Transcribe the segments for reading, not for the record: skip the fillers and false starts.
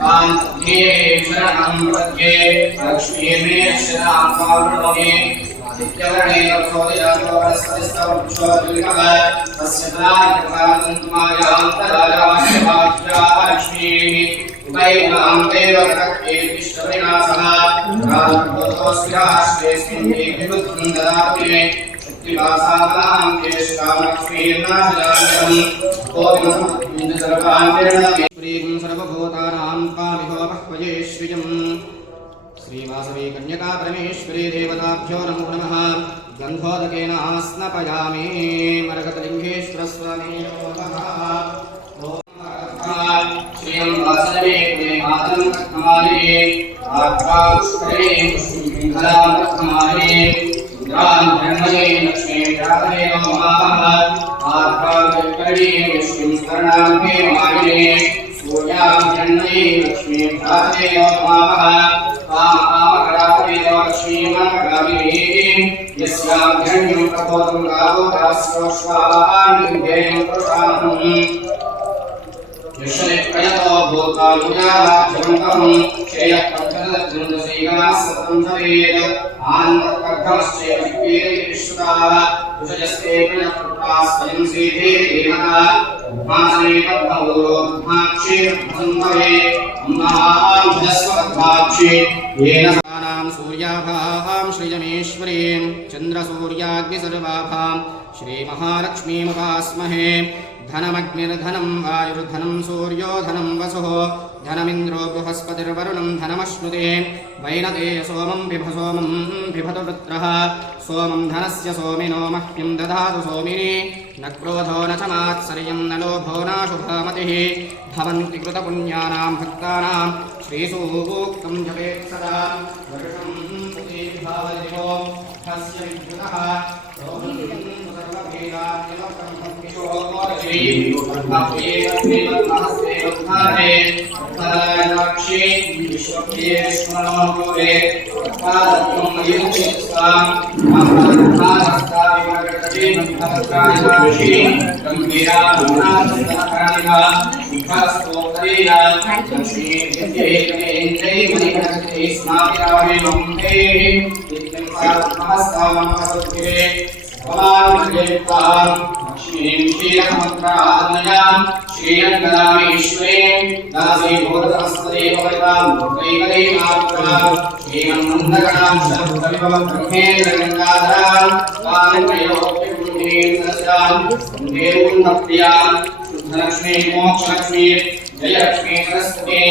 कांतभ्ये शरणं प्रपद्ये लक्ष्मी मे शरणं पावनोमे आदित्यवर्णे प्रचोदयातो वनस्पतिस्तव वृक्षोद्भिः तस्य फलानि लक्ष्मीः उभयगुणां देवतके विश्वविनाशः राजभूतोऽस्यास्तेऽस्मिन् विबुद्धं ददाति शक्तिवासानां केशकामलक्ष्मीर्नाशयाम्यहम् ओम सर्वांगीर्णमेश्वरीं सर्वभूतानां कामिहो बह्वजेश्रियम् श्रीवासवी कन्यका परमेश्वरी देवताभ्यो नमो नमः गन्धोदकेन स्नपयामि मरकतलिङ्गेश्वर स्वामी नमो नमः श्रीं वासवे मातं कमाले आकाशे मंगलां कमाले इंद्रां ब्रह्मणे लक्ष्मी राधे नमः आकाशे विष्णुं शरणां माये सूर्यां ब्रह्मणे लक्ष्मी राधे नमः कामकराधे लक्ष्मी मंगलां यस्यां ब्रह्मं प्रबोधं गावो दास्योश्वान् विद्येन प्रसादम् यशनेत्रयतो भूतानुयाः जन्मकं क्षेयपद्धतजन्दसेना सतं भवेत् आनन्दकर्घमश्चैव विश्रुताः विषयस्ते प्रियपुत्राः स्वयं सीधे देवता उद्भासने पद्मौरोद्भाक्षे भवेत् अम्नाभस्वद्भाक्षे येन सानां सूर्याभां श्रियमेश्वरीं चन्द्रसूर्याग्निसर्वाभां श्रीमहालक्ष्मीमुपास्महे धनमग्निर्धनं वायुर्धनं सूर्यो धनं वसुः धनमिन्द्रो बृहस्पतिर्वरुणं धनमश्नुते वैनते सोमं बिभतु वृत्रः सोमं धनस्य सोमिनो मह्यं दधातु सोमिनी न क्रोधो न च मात्सर्यं न लोभो नाशुभमतिः भवन्ति कृतपुण्यानां भक्तानां श्रीसूक्तं जपेत् सदा वर्षं भावयो तस्य विद्युतः लक्ष्मीं क्षीरसमुद्राधनयां श्रीरङ्गदामेश्वरीं दासीभूतमस्तदेववरितां भूतैकदैमात्रां श्रीमन्मन्दगणां शब्दविभवब्रह्मेन्द्रगङ्गाधरां कामकयोप्यकुण्डीं सरसां कुण्डेन्दप्रियां शुद्धलक्ष्मी मोक्षलक्ष्मी जयलक्ष्मी सरस्वती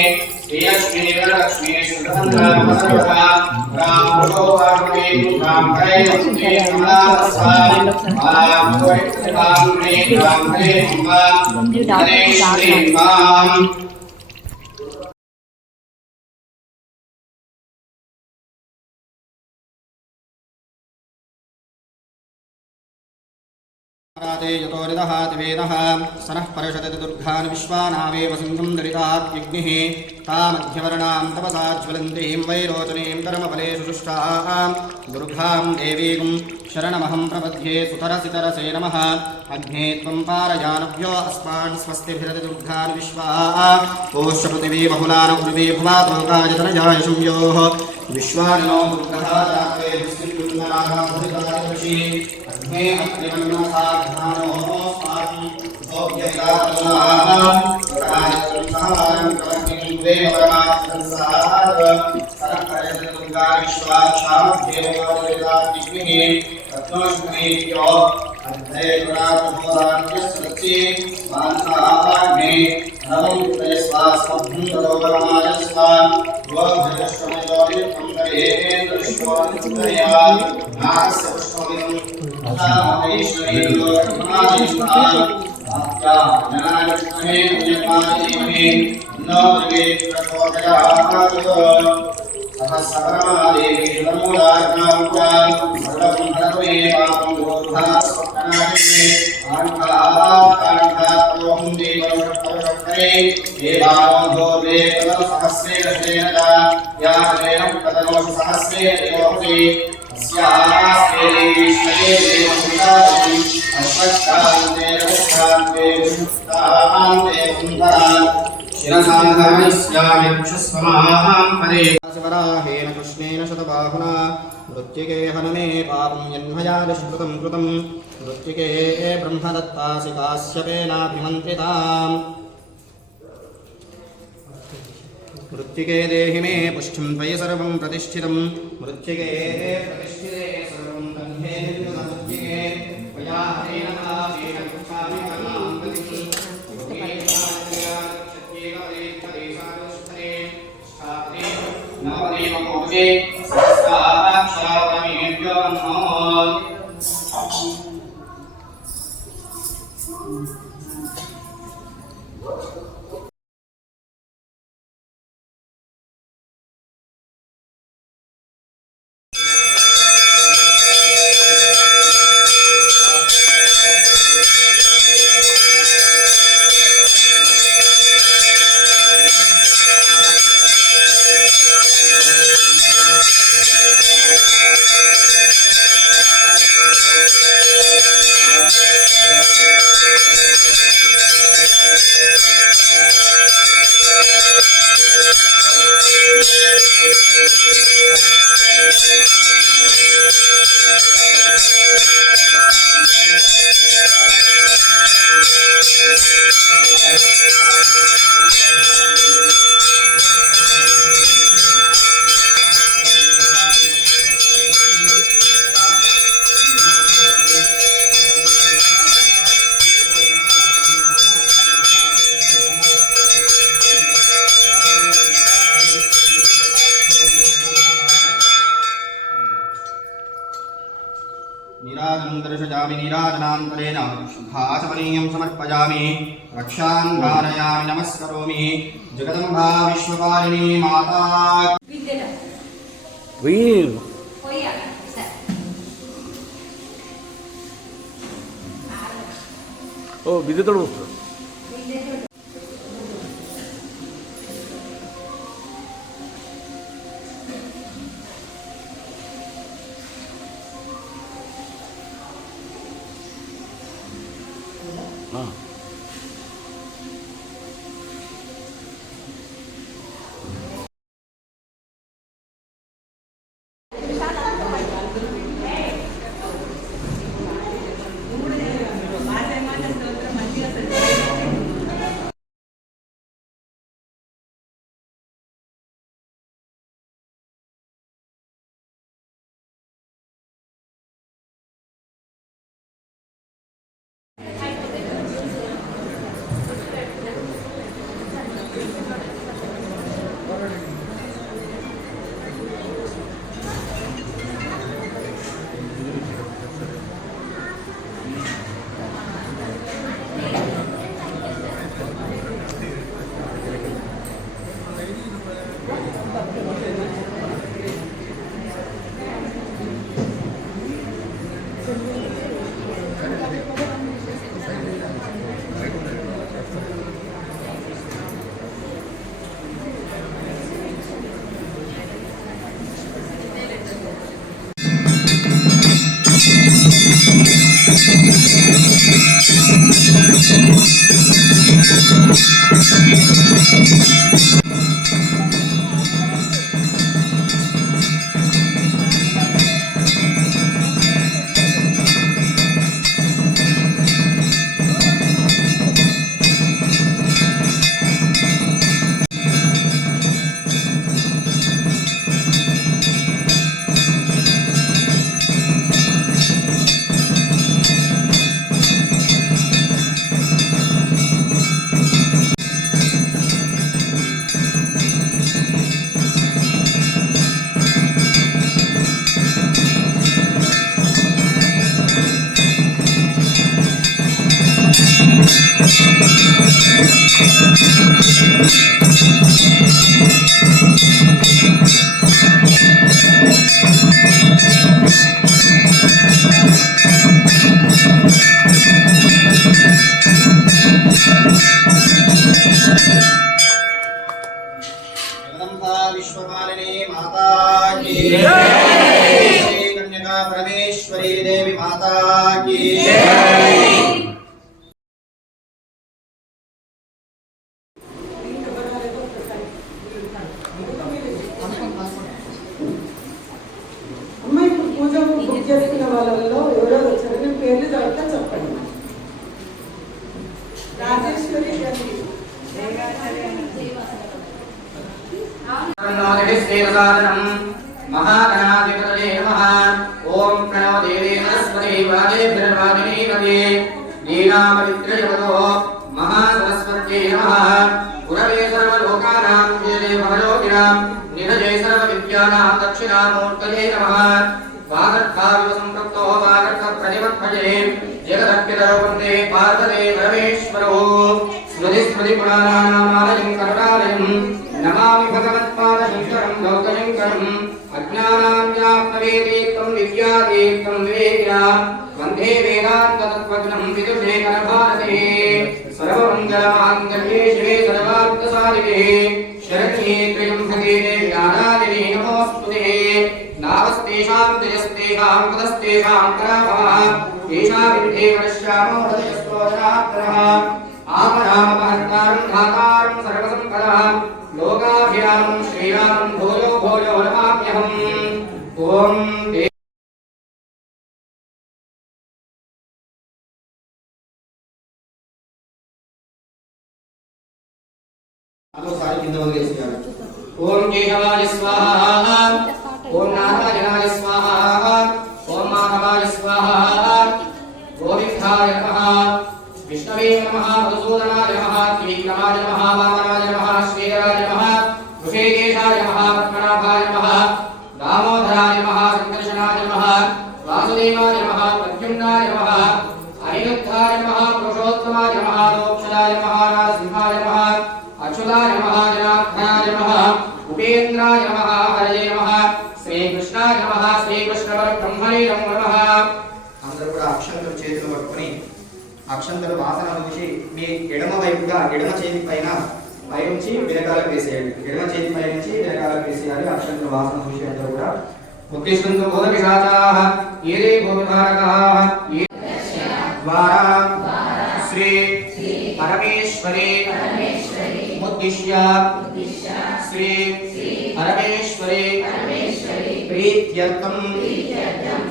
श्रीलक्ष्मी वरलक्ष्मी सुभद्रा रामशोभाग्ने रामकरे लक्ष्मी कमलासस्वामी आयामुत्तराग्ने रामकरे गणेश्वरी मां यतोरिदः तिवेदः सनः परिषदति दुर्गान् विश्वानावेव सिंहं दरिताद्विग्निः तामध्यवर्णां तपसा ज्वलन्तीं वैरोचनीं कर्मफलेषु शुष्टां दुर्गां देवीं शरणमहं प्रपद्ये सुतरसितरसे नमः अग्ने त्वं पारयानभ्यो अस्मान् स्वस्तिभिरति दुर्गान् विश्वा ओषपृथिवी बहुलान उर्वी भुवातोकायतनजाय संयोः विश्वानिनो दुर्गः जाते विष्णुनाराधृतायषि अग्ने अग्निमन्नसाधानो स्वामी भोग्यकातनाः कायतनसारं कवचिं देवरमात्संसार सरकरयति दुर्गा विश्वाक्षामध्येवोदितादिग्निः तत्नोष्मीत्यो अध्ययगुणाप्रबोधान्यस्वच्चे मानसाग्ने नमं प्रयस्वास्मभुन्दरोगरमाय स्वा योगभयश्वमयोनितं करेन्द्रविश्वोनितया नागस्य पुष्पमिदं तथा महेश्वरीयोगमादिष्टान् आत्या जनालक्ष्मे पुण्यपादिमहे नो भगे प्रचोदयात् सहस्रनादेवी नमोदार्गां सर्वं धर्मेवां गोधा स्वप्नादिने आनन्दात्मोहं देवशक्तरे देवावधो देवसहस्रेण यादेन कदमोष सहस्रे देवोपि अस्यास्ते विश्वे देवसुतानि अश्वत्थान्ते रक्षान्ते विष्णुतान्ते सुन्दरान् शिरसाधारयिष्यामि वक्षस्वमाहां परे शिवराहेन कृष्णेन शतबाहुना मृत्तिके हनुमे पापं यन्मया दुष्कृतं कृतं मृत्तिके ब्रह्मदत्तासि काश्यपेनाभिमन्त्रिताम् मृत्तिके देहि मे पुष्टिं त्वयि सर्वं प्रतिष्ठितं मृत्तिके प्रतिष्ठिते सर्वं तन्मे मृत्तिके त्वया हरेण नाशेन गच्छामि कलां गतिं नवदेवकोटे सहस्राक्षरामेभ्यो नमः नीराजनन्दर्शयामि नीराजनान्तरेण शुद्धाचमनीयं समर्पयामि रक्षां धारयामि नमस्करोमि जगदम्बा विश्वपालिनी माता ఓ విద్యుతోడు विश्वपालिनी माता की जय। श्री कन्यका परमेश्वरी देवी माता की जय। పూజ చేస్తున్న వాళ్ళలో ఎవరెవరు వచ్చారో నేను పేర్లు చదువుతా చెప్పండి. రాజేశ్వరి గారి महागणाधिपतये नमः। ओम प्रणव देवी सरस्वती वागेभिर्वागिनी नवे लीलामवित्रयवतो महासरस्वत्यै नमः। गुरवे सर्वलोकानां पूजये भवरोगिणां निधये सर्वविद्यानां दक्षिणामूर्तये नमः। वागर्थाविव सम्पृक्तो वागर्थप्रतिपत्तये जगदप्यतरो वन्दे पार्वते परमेश्वरो। स्मृतिपुराणानामालयं करुणालयं नमामि भगवत्पादशङ्करं लोकशङ्करम्। अज्ञानान्यात्मवेदीक्तं विद्यादीक्तं विवेकिना वन्दे वेदान्ततत्त्वज्ञं विदुषेखरभारते। सर्वमङ्गलमाङ्गल्ये शिवे सर्वार्थसाधिके शरण्ये त्र्यम्बके नारायणे नमोऽस्तुते। नावस्तेषां तेजस्तेषां कुतस्तेषां पराभवः येषामिद्धे वनश्यामो हृदयस्तोषात्रः। आमरामपहर्तारं धातारं सर्वसम्पदां लोकाभिरामं श्रीरामं भूयो भूयो नमाम्यहम्। ओम ओम केशवाय स्वाहा। ओम नारायणाय स्वाहा। ओम माधवाय स्वाहा। गोविंदाय नमः। विष्णवे नमः। मधुसूदनाय नमः। त्रिविक्रमाय नमः। वामनाय नमः। श्रीधराय नमः। ऋषिकेशाय नमः। पद्मनाभाय नमः। दामोदराय नमः। संकर्षणाय नमः। वासुदेवाय नमः। प्रद्युम्नाय नमः। अनिरुद्धाय नमः। पुरुषोत्तमाय नमः। मोक्षदाय नमः। नरसिंहाय नमः। अच्युताय नमः। जनार्दनाय नमः। उपेन्द्राय नमः। हरये नमः। श्रीकृष्णाय नमः। श्रीकृष्णपरब्रह्मणे नमो नमः। అందరూ కూడా అక్షంతలు చేతులు పట్టుకొని అక్షంతలు వాసన నుంచి మీ ఎడమ వైపుగా ఎడమ చేతి పైన పైనుంచి వెనకాలకు వేసేయండి. ఎడమ చేతి పై నుంచి వెనకాలకు వేసేయాలి. అక్షంతలు వాసన చూసి అందరూ కూడా ఉత్తిష్టంతు బోధపిశాచాః ఏదే భూమిభారకాః ఏ ద్వారా శ్రీ పరమేశ్వరే ముద్దిశ్య శ్రీ పరమేశ్వరే ప్రీత్యర్థం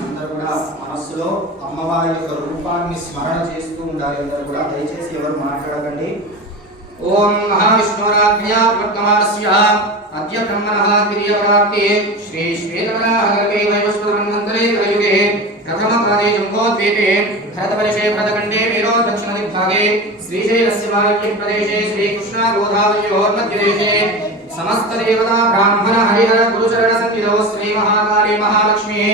అందరూ కూడా మనస్సులో అమ్మవారి యొక్క రూపాన్ని స్మరణ చేస్తూ ఉండాలి. అందరూ కూడా దయచేసి ఎవరు మాట్లాడకండి. ఓం మహావిష్ణురాజ్ఞా వర్తమానస్య అద్య బ్రహ్మణః తిరియవరాప్తే శ్రీ శ్వేతవరాహగర్భే వైవస్వతమన్వంతరే కలియుగే ప్రథమపాదే జంబోద్వీపే భరతవర్షే భరతఖండే మేరో దక్షిణదిగ్భాగే శ్రీశైలస్య వాయువ్య ప్రదేశే శ్రీకృష్ణా గోదావరియోర్మధ్యదేశే సమస్త దేవతా బ్రాహ్మణ హరిహర గురుచరణ సన్నిధౌ శ్రీ మహాకాళీ మహాలక్ష్మి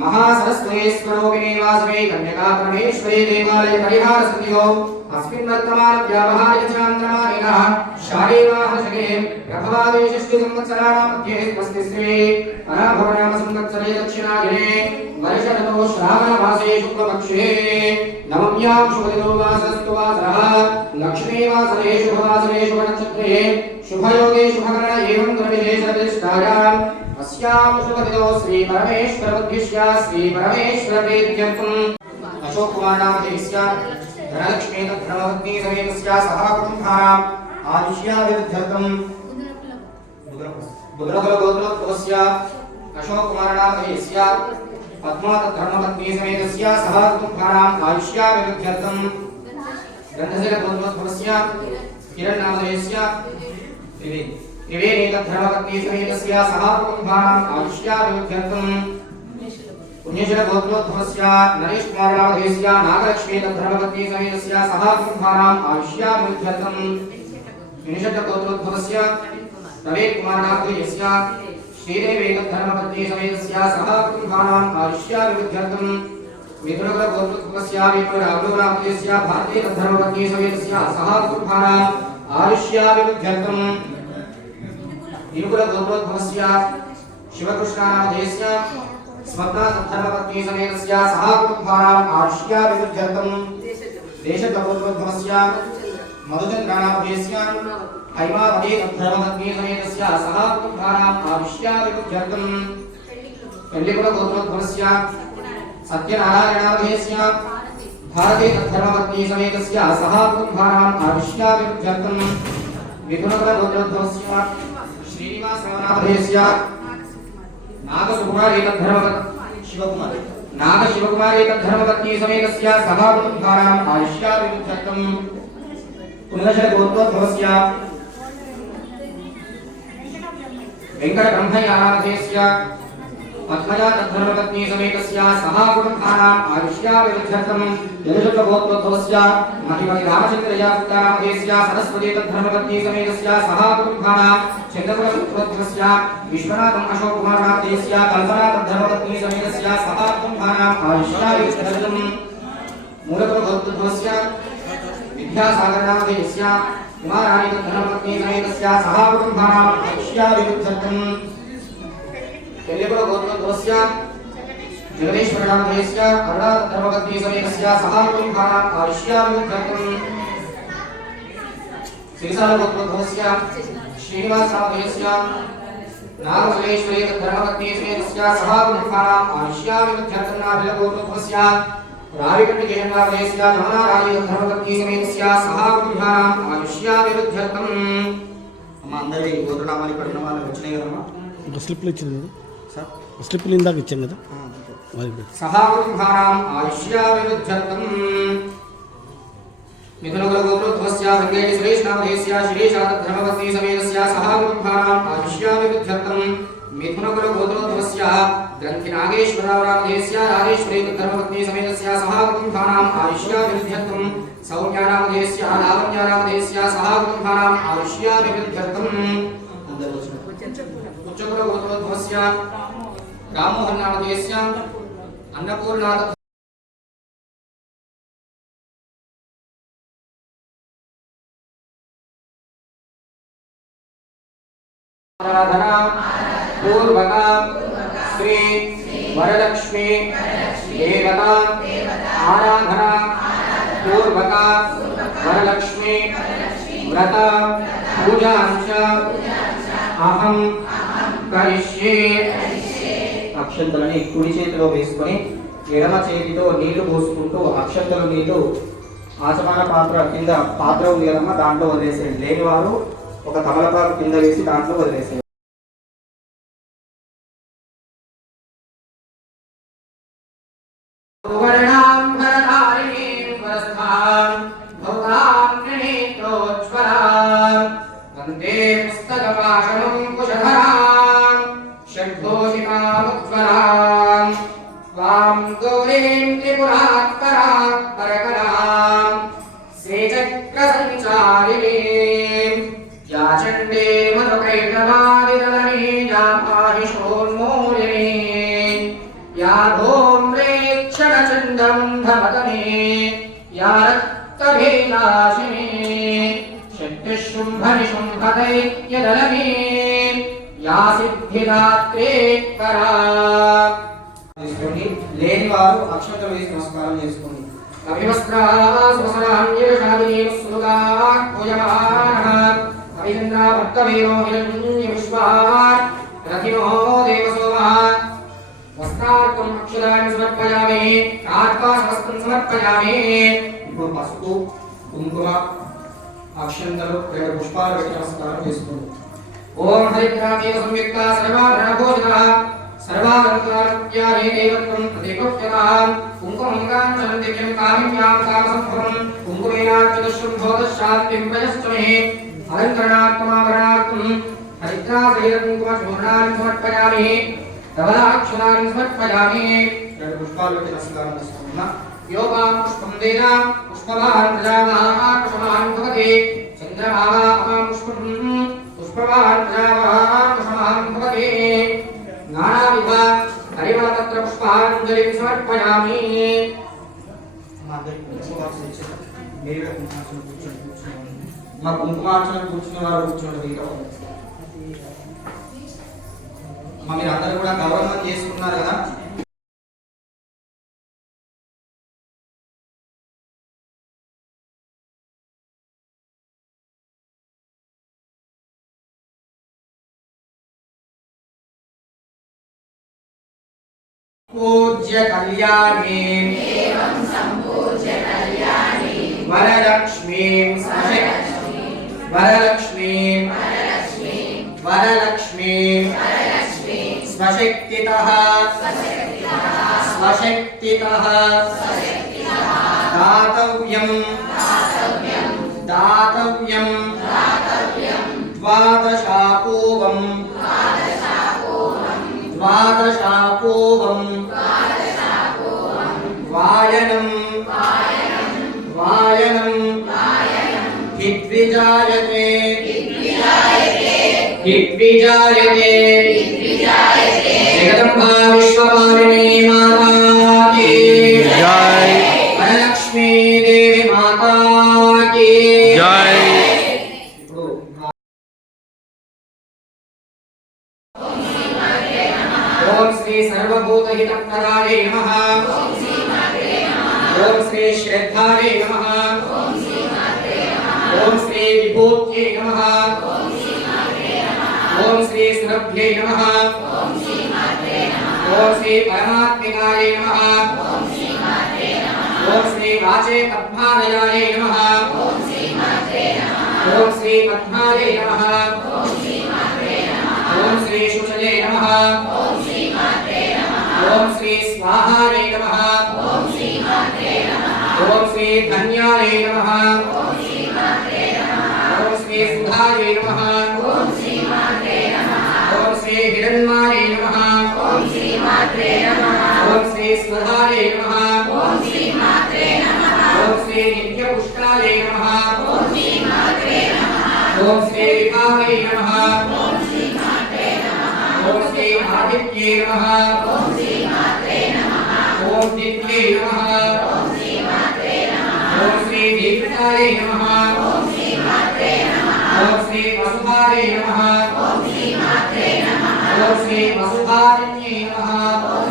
महासरस्वती स्वरूपिणी वासवे कन्यका परमेश्वरी देवालय परिहार सन्निधौ अस्मिन् वर्तमान व्यावहारिक चान्द्रमानिनः शारीवाहर्षके प्रभवादे षष्टि संवत्सराणां मध्ये स्वस्ति श्री अनाभवनाम संवत्सरे दक्षिणायने वर्ष ऋतौ श्रावण मासे शुक्लपक्षे नवम्यां शुभदिनो वासस्तु वासरः लक्ष्मी वासरे शुभवासरे शुभनक्षत्रे शुभयोगे शुभकरण एवं गुणविशेषप्रतिष्ठायाम् अस्यां शुभदिनो श्री परमेश्वर उद्दिश्य श्री परमेश्वर प्रीत्यर्थम् अशोक कुमार नाम देवस्य धनलक्ष्मी धर्मपत्नी समेतस्य सह कुटुम्बानाम् आयुष्याभिवृद्ध्यर्थम् बुद्रकुल गोत्रोद्भवस्य अशोक कुमार नाम देवस्य पद्मा धर्मपत्नी समेतस्य सह कुटुम्बानाम् आयुष्याभिवृद्ध्यर्थम् गन्धशेखर गोत्रोद्भवस्य किरण नाम देवस्य त्रिवेणी धर्मपत्नी समेतस्य सह कुटुम्बानाम् आयुष्याभिवृद्ध्यर्थम् पुण्यशर गोत्रोद्भवस्य नरेश कुमार नामधेयस्य नागलक्ष्मी धर्मपत्नी समेतस्य सह कुटुम्बानाम् आयुष्याभिवृद्ध्यर्थम् निषद गोत्रोद्भवस्य प्रवेश कुमार नामधेयस्य श्रीदेवी धर्मपत्नी समेतस्य सह कुटुम्बानाम् आयुष्याभिवृद्ध्यर्थम् मिथुन गोत्रोद्भवस्य विपुल नामधेयस्य भारतीय धर्मपत्नी समेतस्य सह कुटुम्बानाम् आयुष्याभिवृद्ध्यर्थम् इरुकुल गोत्रोद्भवस्य शिवकृष्ण नामधेयस्य स्वप्ना धर्मपत्नी समेतस्य सह कुटुम्बानाम् आयुष्याभिवृद्ध्यर्थम् देशद गोत्रोद्भवस्य मधुचन्द्र नामधेयस्य हैमावती धर्मपत्नी समेतस्य सह कुटुम्बानाम् आयुष्याभिवृद्ध्यर्थम् पेल्लिकुल गोत्रोद्भवस्य सत्यनारायण नामधेयस्य भारती धर्मपत्नी समेतस्य सह कुटुम्बानाम् आयुष्याभिवृद्ध्यर्थम् मिथुनकुल गोत्रोद्भवस्य श्रीनिवास नामधेयस्य नागसुकुमारी धर्मपत्नी शिवकुमारी नाग शिवकुमारी तद्धर्मपत्नी समेतस्य सभाकुटुम्बानाम् आयुष्याभिवृद्ध्यर्थम् पुनश्च गोत्रोद्भवस्य वेङ्कटब्रह्मयानाथस्य पद्मजा तद्धर्मपत्नी समेतस्य सभाकुटुम्बानाम् आयुष्याभिवृद्ध्यर्थम् यजुषुगोत्रोद्भवस्य महिमति रामचन्द्रयापुत्रानामधेस्य सरस्वती तद्धर्मपत्नी समेतस्य सभाकुटुम्बानाम् चन्द्रपुरपुत्रोद्भवस्य विश्वनाथम् अशोककुमारनामधेस्य कल्पना तद्धर्मपत्नी समेतस्य सभाकुटुम्बानाम् आयुष्याभिवृद्ध्यर्थम् मूलपुरगोत्रोद्भवस्य विद्यासागरनामधेस्य कुमाराणि तद्धर्मपत्नी समेतस्य सभाकुटुम्बानाम् आयुष्याभिवृद्ध्यर्थम् केल्यपुरगोत्रोद्भवस्य जगदीश्वरनामधेस्य करुणा तद्धर्मपत्नी समेतस्य सभाकुटुम्बानाम् आयुष्याभिवृद्ध्यर्थम् श्रीसारगोत्रोद्भवस्य श्रीनिवासनामधेस्य नागमल्लेश्वरी तद्धर्मपत्नी समेतस्य सभाकुटुम्बानाम् आयुष्याभिवृद्ध्यर्थम् नाभिलगोत्रोद्भवस्य राविकण्ठकेन्द्रामधेस्य नमनारायी तद्धर्मपत्नी समेतस्य सभाकुटुम्बानाम् आयुष्याभिवृद्ध्यर्थम् అమ్మ అందరి గోత్రనామాలు ఇక్కడ ఉన్న వాళ్ళకి వచ్చినాయి కదమ్మా ఒక స్లిప్లు ఇచ్చింది కదా సార్ స్లిప్లు ఇందాక ఇచ్చాం కదా సహాకుటుంబానాం ఆయుష్యాభివృద్ధ్యర్థం మిథునకులగోత్రోద్భవస్య వెంకటేశ సురేష్నామధేస్య శ్రీశాతధర్మపత్నీ సమేతస్య సహాకుటుంబానాం ఆయుష్యాభివృద్ధ్యర్థం మిథునకులగోత్రోద్భవస్య గ్రంథినాగేశ్వరరామధేస్య రాజేశ్వరీ ధర్మపత్నీ సమేతస్య సహాకుటుంబానాం ఆయుష్యాభివృద్ధ్యర్థం సౌమ్యానామధేస్య లావణ్యానామధేస్య సహాకుటుంబానాం ఆయుష్యాభివృద్ధ్యర్థం ఉచ్చకులగోత్రోద్భవస్య రామోహన్నామధేస్య अन्नपूर्णा पूर्वका श्री वरलक्ष्मी देवता आराधना पूर्वका वरलक्ष्मी व्रत पूजांश अहं करिष्ये అక్షంతలని కుడి చేతిలో వేసుకొని ఎడమ చేతితో నీళ్లు పోసుకుంటూ అక్షంతలు నీళ్లు ఆచమన పాత్ర కింద పాత్ర ఉంది కదమ్మా దాంట్లో వదిలేసేయండి. లేని వారు ఒక తమలపాకు కింద వేసి దాంట్లో వదిలేసేయండి. याचण्डे मधुकैटवादिदलने या पाहिषोन्मूलिने या धूम्रेक्षणचण्डं धमदने या रक्तभेदाशिने शक्तिशुम्भनिशुम्भदैत्यदलने या सिद्धिदात्रे करा లేని వారు అక్షంతలు వేసి నమస్కారం చేసుకోండి. ఇప్పుడు పసుపు కుంకుమ అక్షంతలు పుష్పాలు పెట్టి నమస్కారం చేసుకోండి. ఓం హరిద్రాదేవ సంయుక్త సర్వాభరణభోజన सर्वालंकारत्याये देवत्वं प्रतीकोच्यतां कुङ्कुमङ्गां चलन्दिव्यं कामिन्यां कामसम्भवं कुङ्कुमेनार्चितश्रुं भोगशान्तिं प्रयश्चमे अलङ्करणात्माभरणार्थं हरिद्रासहितकुङ्कुमचूर्णानि समर्पयामि धवलाक्षराणि समर्पयामि पुष्पालु नमस्कारं नमः योगां पुष्पं देना पुष्पवान् प्रजावाः पुष्पवान् भवति चन्द्रमाः अमां पुष्पं पुष्पवान् प्रजावाः पुष्पवान् भवति नानाविध हरिवलपत्र पुष्पाञ्जलिं समर्पयामि. మా కుంకుమార్చన కూర్చున్న వారు కూర్చోండి. మీరు అందరూ కూడా గౌరవం చేసుకున్నారు కదా. पूज्य कल्याणी एवं संपूज्य कल्याणी वरलक्ष्मी वरलक्ष्मी स्वशक्तितः సశక్తితః దాతవ్యం దాతవ్యం ద్వాదశాపూవం ద్వాదశాపూవం వాయనం వాయనం హిద్విజాయతే హిద్విజాయతే జగదంబా విశ్వపాలిని మాతా కీ జై వరలక్ష్మీ దేవి మాతా కీ జై ఇప్పుడు ఓం శ్రీ సర్వభూతహితప్రదాయే నమః ఓం శ్రీ శ్రద్ధాయే నమః ఓం శ్రీ విభూత్యై నమః ఓం శ్రీ సురభ్యై నమః ఓం శ్రీ పరమాత్మికాయే నమః ఓం శ్రీ వాచే పద్మాలయాయే నమః ఓం శ్రీ పద్మాయే నమః ఓం శ్రీ శుచయే నమః ఓం శ్రీ స్వాహాయే నమః ఓం శ్రీ ధన్యాయే నమః ఓం శ్రీ సుధాయే నమః ఓం శ్రీ హిరణ్మాయే నమః ఓం శ్రీ స్వధాయే నమః ఓం శ్రీ నిత్యపుష్టాయే నమః ఓం శ్రీ విభావే నమః ఓం శ్రీ ఆదిత్యే నమః ఓం దిత్యే నమః ఓం శ్రీ దీప్తాయే నమః ఓం శ్రీ వసుధాయే నమః ఓం శ్రీ వసుధారిణ్యే నమః ఓం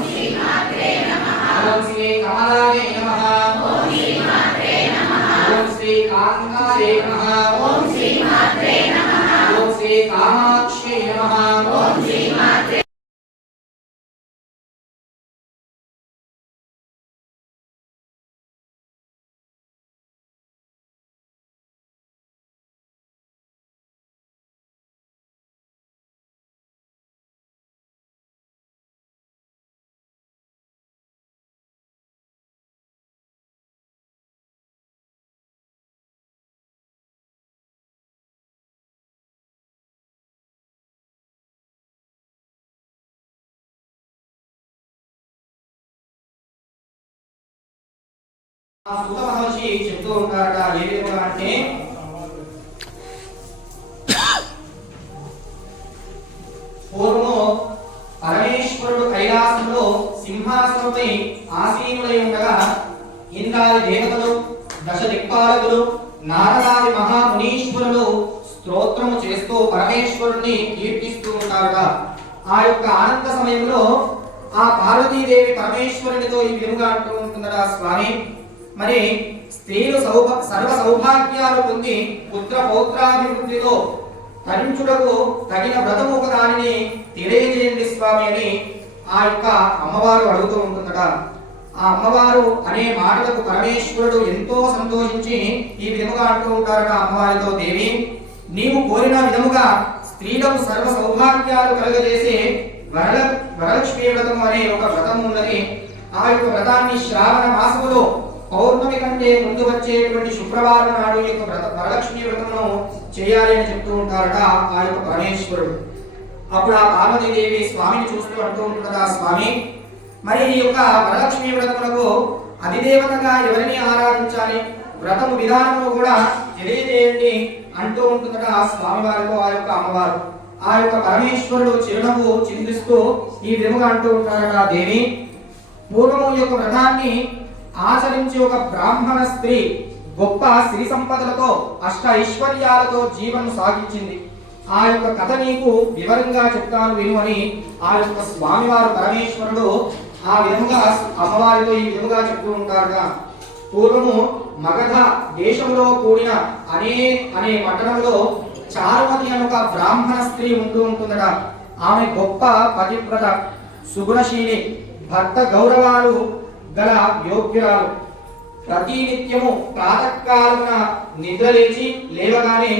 శ్రీ కమలాయే నమః ఓం శ్రీ కాంతాయే నమః ఓం శ్రీ కామాక్షే నమః ఆ సూత మహర్షి చెప్తూ ఉంటారట ఏ విధంగా అంటే పూర్వము పరమేశ్వరుడు కైలాసంలో సింహాసనంపై ఆసీనుడై ఉండగా ఇంద్రాది దేవతలు దశ దిక్పాలకులు నారదాది మహామునీశ్వరులు స్తోత్రము చేస్తూ పరమేశ్వరుణ్ణి కీర్తిస్తూ ఉంటారట. ఆ యొక్క ఆనంద సమయంలో ఆ పార్వతీదేవి పరమేశ్వరునితో ఈ విధంగా అంటూ ఉంటుందట, స్వామి మరి స్త్రీలు సర్వ సౌభాగ్యాలు పొంది పుత్ర పౌత్రాభివృద్ధితో తరించుటకు తగిన వ్రతము ఒక దానిని తెలియజేయండి స్వామి అని ఆ యొక్క అమ్మవారు అడుగుతూ ఉంటుందట. ఆ అమ్మవారు అనే మాటలకు పరమేశ్వరుడు ఎంతో సంతోషించి ఈ విధముగా అంటూ ఉంటారట అమ్మవారితో, దేవి నీవు కోరిన విధముగా స్త్రీలకు సర్వ సౌభాగ్యాలు కలుగజేసే వరలక్ష్మీ వ్రతం అనే ఒక వ్రతం ఉన్నది. ఆ యొక్క వ్రతాన్ని శ్రావణ మాసములో పౌర్ణమి కంటే ముందు వచ్చేటువంటి శుక్రవారం నాడు ఈ యొక్క వరలక్ష్మీ వ్రతమును చేయాలి అని చెప్తూ ఉంటారట ఆ యొక్క పరమేశ్వరుడు. అప్పుడు ఆ పార్వతీదేవి స్వామిని చూస్తూ అంటూ ఉంటుందా, స్వామి మరి ఈ యొక్క వరలక్ష్మీ వ్రతములకు అధిదేవతగా ఎవరిని ఆరాధించాలి, వ్రతము విధానము కూడా తెలియజేయండి అంటూ ఉంటుందట స్వామి వారితో ఆ యొక్క అమ్మవారు. ఆ యొక్క పరమేశ్వరుడు చిరునవ్వు చిందిస్తూ ఈ విధముగా అంటూ ఉంటారట, దేవి పూర్వము ఈ యొక్క వ్రతాన్ని ఆచరించి ఒక బ్రాహ్మణ స్త్రీ గొప్ప శ్రీ సంపదలతో అష్ట ఐశ్వర్యాలతో జీవనం సాగించింది. ఆ యొక్క కథ నీకు వివరంగా చెప్తాను విను అని ఆ యొక్క స్వామివారు పరమేశ్వరుడు ఆ విధముగా అమ్మవారితో ఈ విధముగా చెప్తూ ఉంటారుగా. పూర్వము మగధ దేశంలో కూడిన అనే పట్టణంలో చారుమతి అనే ఒక బ్రాహ్మణ స్త్రీ ఉంటూ ఉంటుందట. ఆమె గొప్ప పతివ్రత, సుగుణశీలి, భర్త గౌరవాలు గల యోగ్యురాలు. ప్రతినిత్యము ప్రాతకాలమున నిద్రలేచి లేవగానే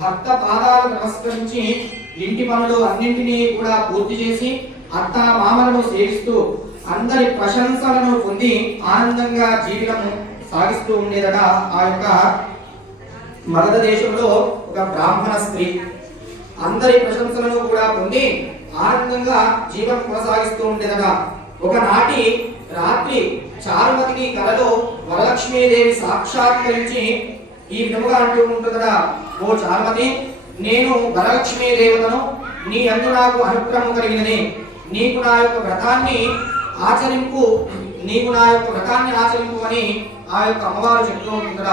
భర్త పాదాలకు నమస్కరించి ఇంటి పనులు అన్నింటినీ కూడా పూర్తి చేసి అత్త మామలను సేవిస్తూ అందరి ప్రశంసలను పొంది ఆనందంగా జీవితం సాగిస్తూ ఉండేదట ఆ యొక్క మగధ దేశంలో ఒక బ్రాహ్మణ స్త్రీ. అందరి ప్రశంసలను కూడా పొంది ఆనందంగా జీవనం కొనసాగిస్తూ ఉండేదట. ఒకనాటి రాత్రి చారుమతికి కలలో వరలక్ష్మీదేవి సాక్షాత్కరించి ఈ విధముగా అంటూ ఉంటుందట, ఓ చారుమతి, నేను వరలక్ష్మీ దేవతను, నీ అందు నాకు అనుగ్రహం కలిగినని, నీకు నా యొక్క వ్రతాన్ని ఆచరింపు అని ఆ యొక్క అమ్మవారు చెప్తూ ఉంటుందట.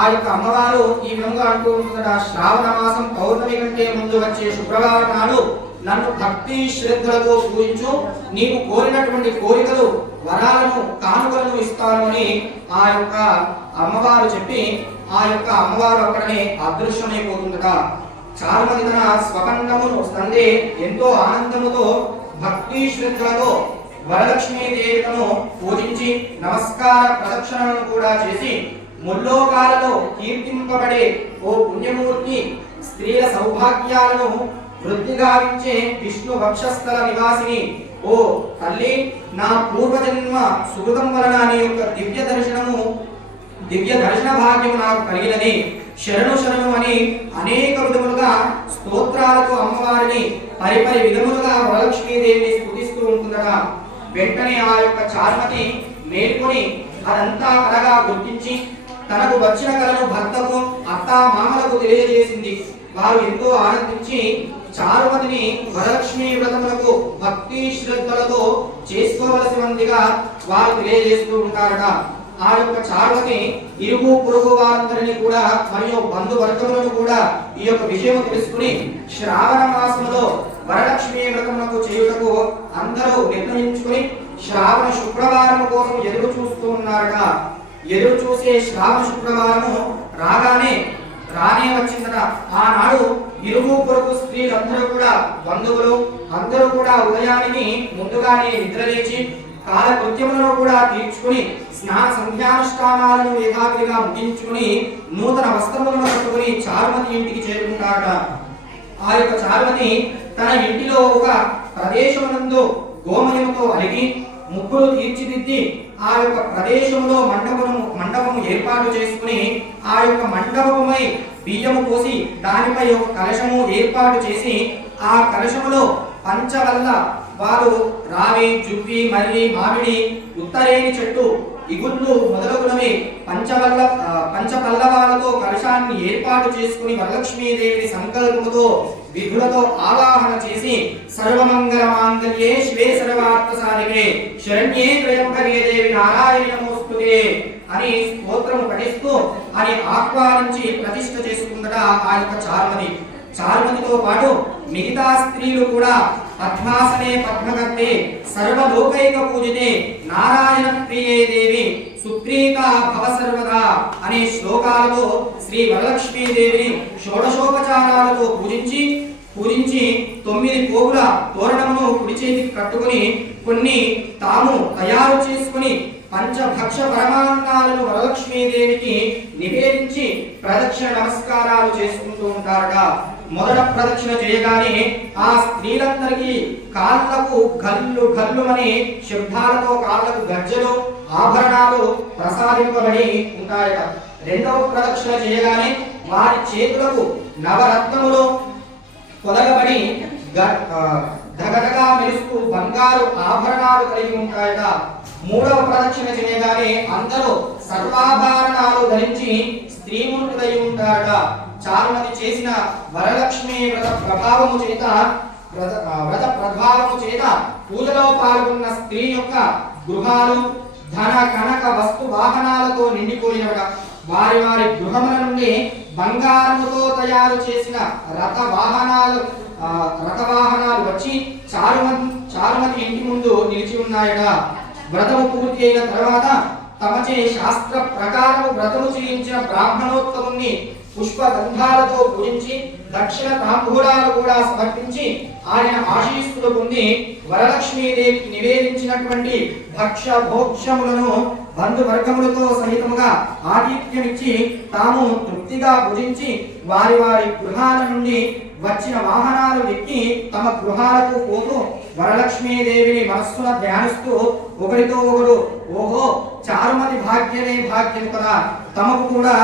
ఆ యొక్క అమ్మవారు ఈ విధంగా అంటూ ఉంటుందట, శ్రావణ మాసం పౌర్ణమి కంటే ముందు వచ్చే శుక్రవారం నాడు నన్ను భక్తి శ్రద్ధలతో పూజించు, నీకు కోరినటువంటి కోరికలు వరాలను కానుకలను ఇస్తాను అని ఆ యొక్క అమ్మవారు చెప్పి ఆ యొక్క అమ్మవారు అక్కడనే అదృశ్యమైపోతుందట. చారుమతి తన స్వకంఠమును సందే ఎంతో ఆనందముతో భక్తి శ్రద్ధలతో వరలక్ష్మీ దేవతను పూజించి నమస్కార ప్రదక్షిణలను కూడా చేసి ముల్లోకాలలో కీర్తింపబడే ఓ పుణ్యమూర్తి, స్త్రీల సౌభాగ్యాలను వృద్ధిగావించే విష్ణు వక్షస్థల నివాసిని, ఓ తల్లి, నా పూర్వజన్మ సుకృతం వలన నీ యొక్క దివ్య దర్శన భాగ్యము నాకు కలిగినది, శరణు అని అనేక విధములుగా స్తోత్రాలతో అమ్మవారిని పరిపరి విధములుగా వరలక్ష్మీదేవిని స్తుతిస్తూ ఉంటుందట. వెంటనే ఆ యొక్క చారుమతి మేల్కొని అదంతా కలగా గుర్తించి తనకు వచ్చిన కలను భర్తకు అత్తా మామలకు తెలియజేసింది. వారు ఎంతో ఆనందించి చారుమతిని వరలక్ష్మీ వ్రతములకు భక్తి శ్రద్ధలతో చేసుకోవలసినదిగా వారు తెలియజేస్తూ ఉంటారట. ఆ యొక్క చారుమతి ఇరుగు పొరుగు వారందరినీ కూడా మరియు బంధువర్గములను కూడా ఈ యొక్క విషయం తెలుసుకుని శ్రావణ మాసంలో వరలక్ష్మీ వ్రతములకు చేయుటకు అందరూ నిర్ణయించుకుని శ్రావణ శుక్రవారం కోసం ఎదురు చూస్తూ ఉన్నారట. ఎదురు చూసే శ్రావణ శుక్రవారము రానే వచ్చిందట. ఆనాడు ఇరుగు పొరుగు స్త్రీలందరూ కూడా బంధువులు అందరూ కూడా ఉదయానికి ముందుగానే నిద్రలేచి కాలకృత్యములను కూడా తీర్చుకుని స్నాన సంధ్యానుష్ఠానాలను ఏకాగ్రిగా ముగించుకుని నూతన వస్త్రములను కట్టుకుని చారుమతి ఇంటికి చేరుకుంటారట. ఆ యొక్క చారుమతి తన ఇంటిలో ఒక ప్రదేశమునందు గోమయముతో అలిగి ముగ్గులు తీర్చిదిద్ది ఆ యొక్క ప్రదేశంలో మండపము ఏర్పాటు చేసుకుని ఆ యొక్క మండపముపై బియ్యము పోసి దానిపై ఒక కలశము ఏర్పాటు చేసి ఆ కలశములో పంచవల్ల వారు రావి, జువ్వి, మర్రి, మామిడి, ఉత్తరేని చెట్టు, ఇగుళ్ళు మొదలగునవి పంచపల్లవాలతో కలశాన్ని ఏర్పాటు చేసుకుని వరలక్ష్మీదేవిని సంకల్పముతో విధులతో ఆవాహన చేసి సర్వమంగళ మాంగళ్యే శివే సర్వార్థ సాధికే శరణ్యే త్రయంబకే దేవి నారాయణి నమోస్తుతే అని స్తోత్రము పఠిస్తూ అని ఆహ్వానించి ప్రతిష్ఠ చేసుకుందట ఆ యొక్క చారుమతితో పాటు మిగతా స్త్రీలు కూడా పద్మాసనే పద్మగతే సర్వలోకైక పూజితే నారాయణ ప్రియే దేవి సుప్రీత భవ సర్వదా అనే శ్లోకాలతో శ్రీ వరలక్ష్మీదేవిని షోడశోపచారాలతో పూజించి 9 పోగుల తోరణమును కుడి చేతికి కట్టుకుని కొన్ని తాము తయారు చేసుకుని పంచభక్ష పరమాన్నాలను వరలక్ష్మీదేవికి నివేదించి ప్రదక్షిణ నమస్కారాలు చేసుకుంటూ ఉంటారట. మొదట ప్రదక్షిణ చేయగానే ఆ స్త్రీలందరికీ కాళ్ళకు గల్లుమని శబ్దాలతో కాళ్ళకు గజ్జలు ఆభరణాలు ప్రసాదింపబడి ఉంటాయట. రెండవ ప్రదక్షిణ చేయగానే వారి చేతులకు నవరత్నములు పొదగబడి దగదగా మెరుస్తూ బంగారు ఆభరణాలు కలిగి ఉంటాయట. మూడవ ప్రదక్షిణ చేయగానే అందరూ సర్వాభరణాలు ధరించి స్త్రీమూర్తులై ఉంటారట. చారుమతి చేసిన వరలక్ష్మీ వ్రత ప్రభావము చేత పూజలో పాల్గొన్న స్త్రీ యొక్క గృహాలు ధన కనక వస్తు వాహనాలతో నిండిపోయినట. వారి గృహముల నుండి బంగారముతో తయారు చేసిన రథ వాహనాలు వచ్చి చారుమతి ఇంటి ముందు నిలిచి ఉన్నాయట. వ్రతము పూర్తి అయిన తర్వాత తమచే శాస్త్ర ప్రకారము వ్రతము చేయించిన బ్రాహ్మణోత్తముని పుష్పగంధాలతో పూజించి దక్షిణ తాంబూలాలు కూడా సమర్పించి ఆయన ఆశీస్సులు పొంది వరలక్ష్మీదేవికి నివేదించినటువంటి భక్ష భోక్షములను బంధువర్గములతో సహితముగా ఆతిథ్యమిచ్చి తాము తృప్తిగా భుజించి వారి గృహాల నుండి వచ్చిన వాహనాలు ఎక్కి తమ గృహాలకు పోతూ వరలక్ష్మీదేవిని మనస్సున ధ్యానిస్తూ ఒకరితో ఒకరు ఓహో చారుమతి భాగ్యమే భాగ్యం కదా, తమకు కూడా